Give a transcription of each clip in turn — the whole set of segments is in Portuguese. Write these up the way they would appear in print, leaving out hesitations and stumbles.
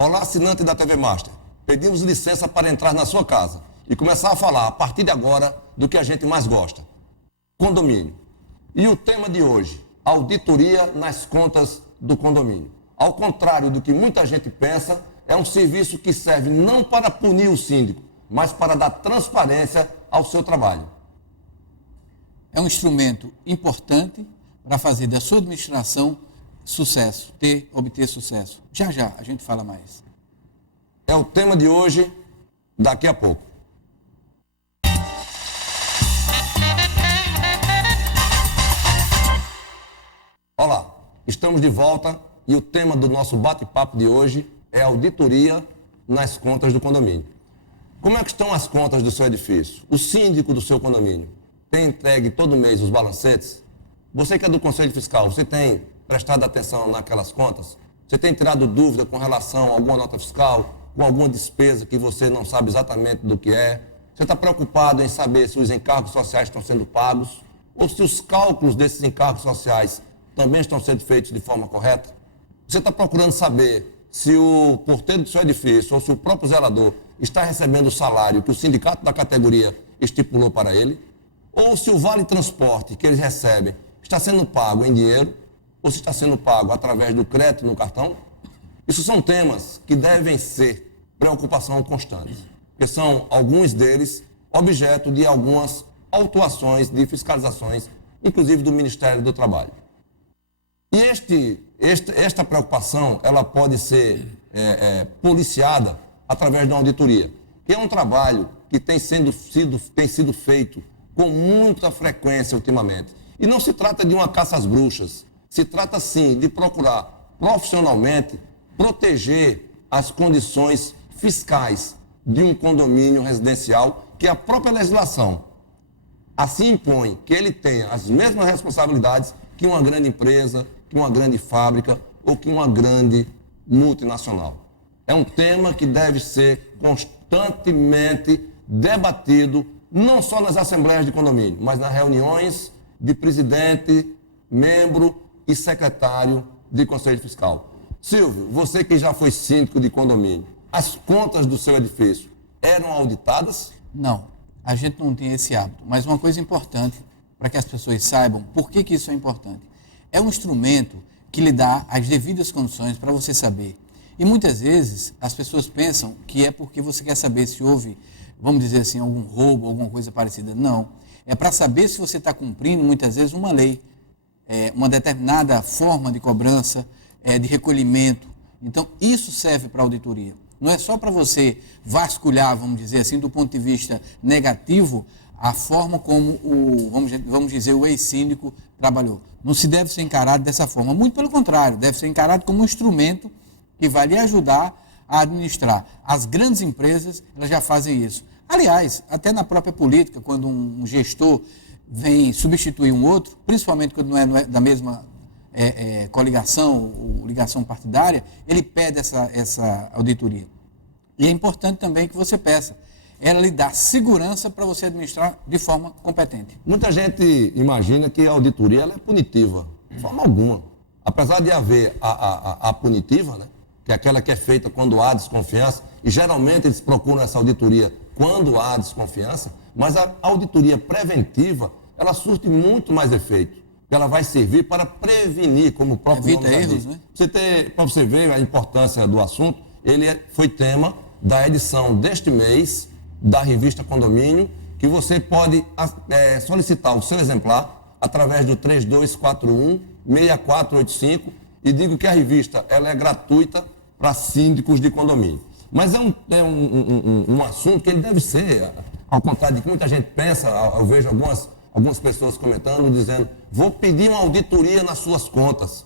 Olá, assinante da TV Master. Pedimos licença para entrar na sua casa e começar a falar, a partir de agora, do que a gente mais gosta: condomínio. E o tema de hoje, auditoria nas contas do condomínio. Ao contrário do que muita gente pensa, é um serviço que serve não para punir o síndico, mas para dar transparência ao seu trabalho. É um instrumento importante para fazer da sua administração sucesso, obter sucesso. Já já a gente fala mais. É o tema de hoje, daqui a pouco. Olá, estamos de volta e o tema do nosso bate-papo de hoje é auditoria nas contas do condomínio. Como é que estão as contas do seu edifício? O síndico do seu condomínio tem entregue todo mês os balancetes? Você que é do Conselho Fiscal, você tem prestado atenção naquelas contas? Você tem tirado dúvida com relação a alguma nota fiscal, com alguma despesa que você não sabe exatamente do que é? Você está preocupado em saber se os encargos sociais estão sendo pagos ou se os cálculos desses encargos sociais também estão sendo feitos de forma correta? Você está procurando saber se o porteiro do seu edifício ou se o próprio zelador está recebendo o salário que o sindicato da categoria estipulou para ele? Ou se o vale-transporte que eles recebem está sendo pago em dinheiro ou se está sendo pago através do crédito no cartão? Isso são temas que devem ser preocupação constante, porque são alguns deles objeto de algumas autuações de fiscalizações, inclusive do Ministério do Trabalho. E esta preocupação ela pode ser policiada através de uma auditoria, que é um trabalho que tem sido feito com muita frequência ultimamente. E não se trata de uma caça às bruxas, se trata sim de procurar profissionalmente proteger as condições fiscais de um condomínio residencial que a própria legislação assim impõe que ele tenha as mesmas responsabilidades que uma grande empresa, que uma grande fábrica ou que uma grande multinacional. É um tema que deve ser constantemente debatido, não só nas assembleias de condomínio, mas nas reuniões de presidente, membro e secretário de Conselho Fiscal. Silvio, você que já foi síndico de condomínio, as contas do seu edifício eram auditadas? Não, a gente não tem esse hábito, mas uma coisa importante para que as pessoas saibam por que isso é importante. É um instrumento que lhe dá as devidas condições para você saber. E muitas vezes as pessoas pensam que é porque você quer saber se houve, vamos dizer assim, algum roubo, alguma coisa parecida. Não. É para saber se você está cumprindo, muitas vezes, uma lei, uma determinada forma de cobrança, de recolhimento. Então, isso serve para a auditoria. Não é só para você vasculhar, vamos dizer assim, do ponto de vista negativo, a forma como vamos dizer, o ex-síndico trabalhou. Não se deve ser encarado dessa forma. Muito pelo contrário, deve ser encarado como um instrumento que vai lhe ajudar a administrar. As grandes empresas, elas já fazem isso. Aliás, até na própria política, quando um gestor vem substituir um outro, principalmente quando não é da mesma coligação ou ligação partidária, ele pede essa auditoria. E é importante também que você peça. Ela lhe dá segurança para você administrar de forma competente. Muita gente imagina que a auditoria ela é punitiva, de forma alguma. Apesar de haver a punitiva, né, que é aquela que é feita quando há desconfiança, e geralmente eles procuram essa auditoria quando há desconfiança, mas a auditoria preventiva, ela surte muito mais efeito. Ela vai servir para prevenir, como o próprio nome já diz. Né? Para você ver a importância do assunto, ele foi tema da edição deste mês da revista Condomínio, que você pode solicitar o seu exemplar através do 3241-6485 e digo que a revista ela é gratuita para síndicos de condomínio. Mas é um assunto que ele deve ser, ao contrário de que muita gente pensa, eu vejo algumas pessoas comentando, dizendo, vou pedir uma auditoria nas suas contas.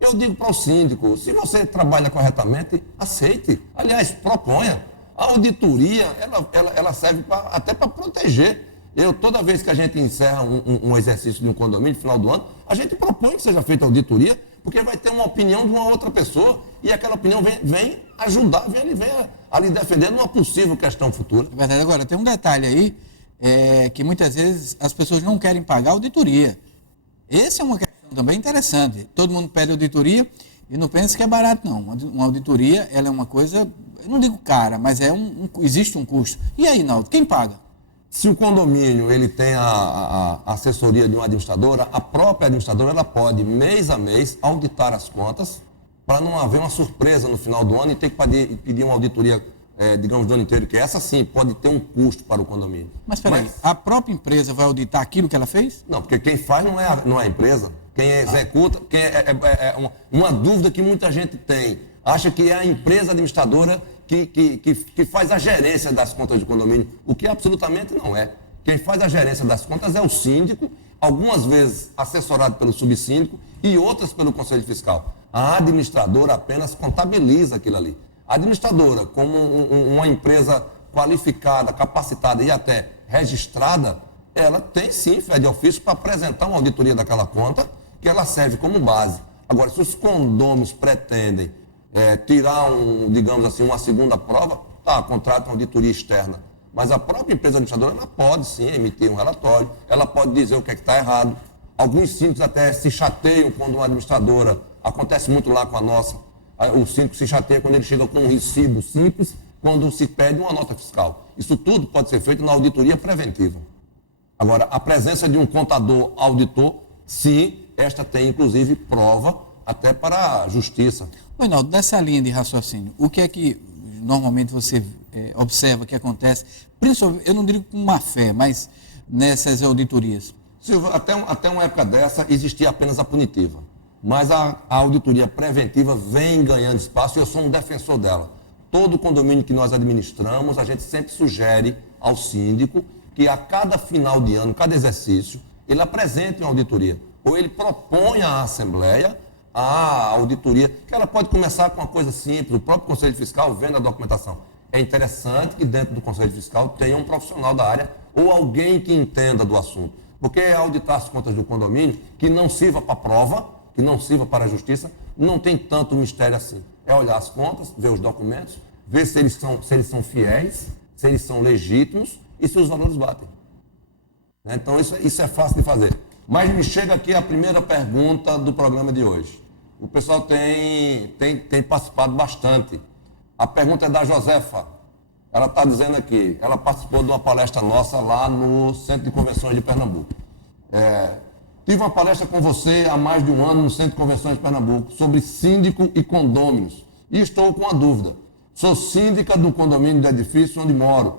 Eu digo para o síndico, se você trabalha corretamente, aceite. Aliás, proponha. A auditoria, ela serve até para proteger. Toda vez que a gente encerra um exercício de um condomínio no final do ano, a gente propõe que seja feita auditoria, porque vai ter uma opinião de uma outra pessoa e aquela opinião vem ajudar, vem ali defender numa possível questão futura. É verdade. Agora, tem um detalhe aí, que muitas vezes as pessoas não querem pagar a auditoria. Essa é uma questão também interessante. Todo mundo pede auditoria E não pense que é barato, não. Uma auditoria, ela é uma coisa, eu não digo cara, mas existe um custo. E aí, Naldo, quem paga? Se o condomínio ele tem a assessoria de uma administradora, a própria administradora ela pode, mês a mês, auditar as contas para não haver uma surpresa no final do ano e ter que pedir uma auditoria, digamos, do ano inteiro, que essa sim pode ter um custo para o condomínio. Mas peraí, a própria empresa vai auditar aquilo que ela fez? Não, porque quem faz não é a empresa, quem executa, uma dúvida que muita gente tem, acha que é a empresa administradora que faz a gerência das contas do condomínio, o que absolutamente não é. Quem faz a gerência das contas é o síndico, algumas vezes assessorado pelo subsíndico e outras pelo Conselho Fiscal. A administradora apenas contabiliza aquilo ali. A administradora, como uma empresa qualificada, capacitada e até registrada, ela tem sim fé de ofício para apresentar uma auditoria daquela conta, que ela serve como base. Agora, se os condôminos pretendem tirar, digamos assim, uma segunda prova, contrata uma auditoria externa. Mas a própria empresa administradora, ela pode sim emitir um relatório, ela pode dizer o que é que está errado. Alguns síndicos até se chateiam quando uma administradora, acontece muito lá com a nossa, o síndico se chateia quando ele chega com um recibo simples, quando se pede uma nota fiscal. Isso tudo pode ser feito na auditoria preventiva. Agora, a presença de um contador auditor, sim, esta tem inclusive prova até para a justiça. Reinaldo, dessa linha de raciocínio, o que é que normalmente você observa que acontece, principalmente, eu não digo com má fé, mas nessas auditorias? Silvio, até uma época dessa existia apenas a punitiva, mas a auditoria preventiva vem ganhando espaço e eu sou um defensor dela. Todo condomínio que nós administramos, a gente sempre sugere ao síndico que a cada final de ano, cada exercício, ele apresente uma auditoria, ou ele propõe à Assembleia a auditoria, que ela pode começar com uma coisa simples, o próprio Conselho Fiscal vendo a documentação. É interessante que dentro do Conselho Fiscal tenha um profissional da área ou alguém que entenda do assunto. Porque auditar as contas do condomínio, que não sirva para prova, que não sirva para a justiça, não tem tanto mistério assim. É olhar as contas, ver os documentos, ver se eles são fiéis, se eles são legítimos e se os valores batem. Então isso é fácil de fazer. Mas me chega aqui a primeira pergunta do programa de hoje. O pessoal tem participado bastante. A pergunta é da Josefa. Ela está dizendo aqui, ela participou de uma palestra nossa lá no Centro de Convenções de Pernambuco. Tive uma palestra com você há mais de um ano no Centro de Convenções de Pernambuco sobre síndico e condôminos. E estou com uma dúvida. Sou síndica do condomínio do edifício onde moro.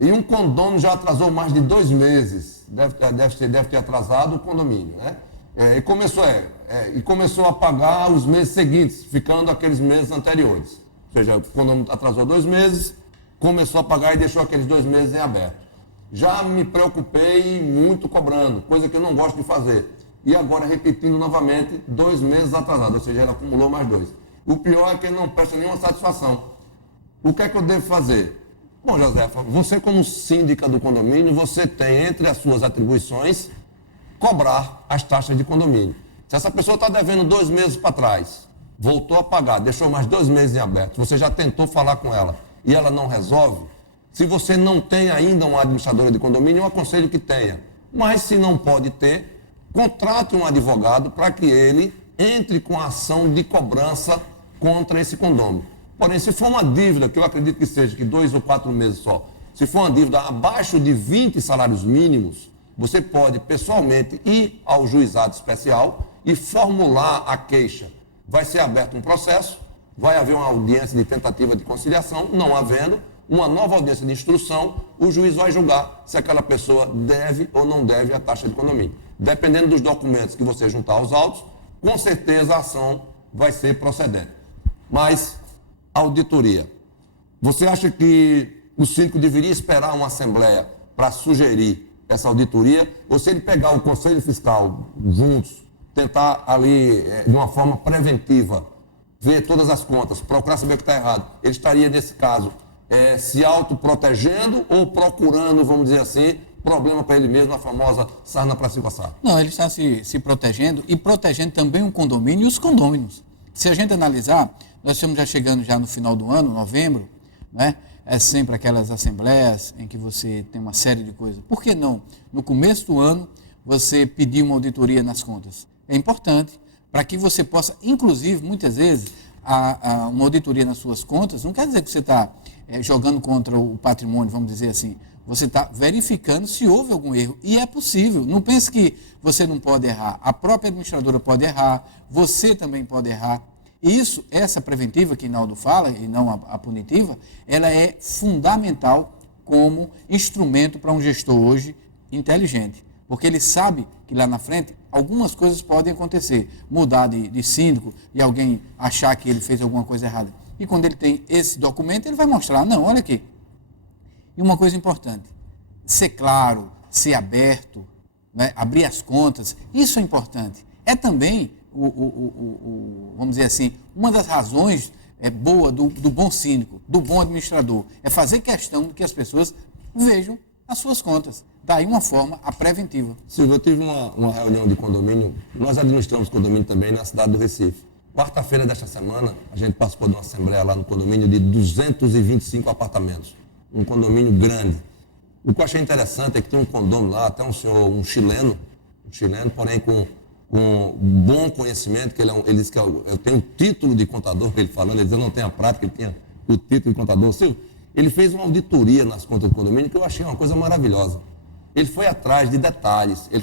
E um condômino já atrasou mais de 2 meses. Deve ter atrasado o condomínio, né? E começou a pagar os meses seguintes, ficando aqueles meses anteriores. Ou seja, o condomínio atrasou 2 meses, começou a pagar e deixou aqueles 2 meses em aberto. Já me preocupei muito cobrando, coisa que eu não gosto de fazer. E agora repetindo novamente, 2 meses atrasado, ou seja, ele acumulou mais 2. O pior é que ele não presta nenhuma satisfação. O que é que eu devo fazer? Bom, Josefa, você como síndica do condomínio, você tem entre as suas atribuições cobrar as taxas de condomínio. Se essa pessoa está devendo 2 meses para trás, voltou a pagar, deixou mais 2 meses em aberto, você já tentou falar com ela e ela não resolve, se você não tem ainda uma administradora de condomínio, eu aconselho que tenha. Mas se não pode ter, contrate um advogado para que ele entre com a ação de cobrança contra esse condomínio. Porém, se for uma dívida, que eu acredito que seja que 2 ou 4 meses só, se for uma dívida abaixo de 20 salários mínimos, você pode pessoalmente ir ao juizado especial e formular a queixa. Vai ser aberto um processo, vai haver uma audiência de tentativa de conciliação, não havendo, uma nova audiência de instrução, o juiz vai julgar se aquela pessoa deve ou não deve a taxa de condomínio. Dependendo dos documentos que você juntar aos autos, com certeza a ação vai ser procedente. Mas, auditoria. Você acha que o síndico deveria esperar uma assembleia para sugerir essa auditoria? Ou se ele pegar o Conselho Fiscal juntos, tentar ali, de uma forma preventiva, ver todas as contas, procurar saber o que está errado, ele estaria, nesse caso, se autoprotegendo ou procurando, vamos dizer assim, problema para ele mesmo, a famosa sarna para se coçar? Não, ele está se protegendo e protegendo também o condomínio e os condôminos. Se a gente analisar, nós estamos já chegando já no final do ano, novembro, né? É sempre aquelas assembleias em que você tem uma série de coisas. Por que não, no começo do ano, você pedir uma auditoria nas contas? É importante para que você possa, inclusive, muitas vezes, uma auditoria nas suas contas, não quer dizer que você está jogando contra o patrimônio, vamos dizer assim. Você está verificando se houve algum erro. E é possível. Não pense que você não pode errar. A própria administradora pode errar, você também pode errar. E isso, essa preventiva que Hinaldo fala, e não a punitiva, ela é fundamental como instrumento para um gestor hoje inteligente. Porque ele sabe que lá na frente algumas coisas podem acontecer. Mudar de síndico e alguém achar que ele fez alguma coisa errada. E quando ele tem esse documento, ele vai mostrar, não, olha aqui. E uma coisa importante, ser claro, ser aberto, né, abrir as contas, isso é importante. É também, vamos dizer assim, uma das razões boa do bom síndico, do bom administrador, é fazer questão de que as pessoas vejam as suas contas. Daí uma forma a preventiva. Silvio, eu tive uma reunião de condomínio, nós administramos condomínio também na cidade do Recife. Quarta-feira desta semana, a gente participou de uma assembleia lá no condomínio de 225 apartamentos. Um condomínio grande. O que eu achei interessante é que tem um condomínio lá, até um senhor, um chileno, porém com bom conhecimento, que ele disse que eu tenho o título de contador, ele falando, ele disse, eu não tenho a prática, ele tinha o título de contador. Silvio, ele fez uma auditoria nas contas do condomínio que eu achei uma coisa maravilhosa. Ele foi atrás de detalhes, ele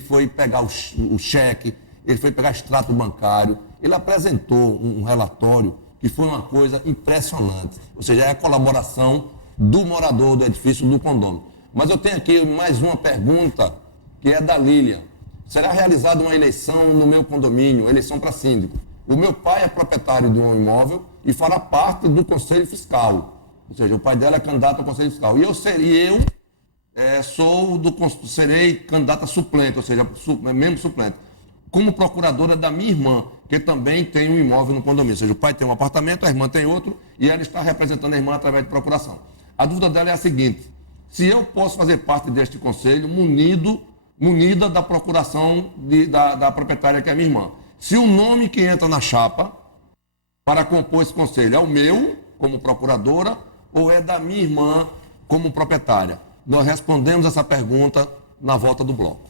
foi pegar o cheque, ele foi pegar extrato bancário, ele apresentou um relatório que foi uma coisa impressionante. Ou seja, é a colaboração do morador do edifício do condomínio. Mas eu tenho aqui mais uma pergunta, que é da Lília. Será realizada uma eleição no meu condomínio, eleição para síndico. O meu pai é proprietário de um imóvel e fará parte do conselho fiscal. Ou seja, o pai dela é candidato ao conselho fiscal. E serei candidata suplente, ou seja, membro suplente, como procuradora da minha irmã, que também tem um imóvel no condomínio. Ou seja, o pai tem um apartamento, a irmã tem outro, e ela está representando a irmã através de procuração. A dúvida dela é a seguinte: se eu posso fazer parte deste conselho munida da procuração da proprietária, que é a minha irmã. Se o nome que entra na chapa para compor esse conselho é o meu, como procuradora, ou é da minha irmã como proprietária? Nós respondemos essa pergunta na volta do bloco.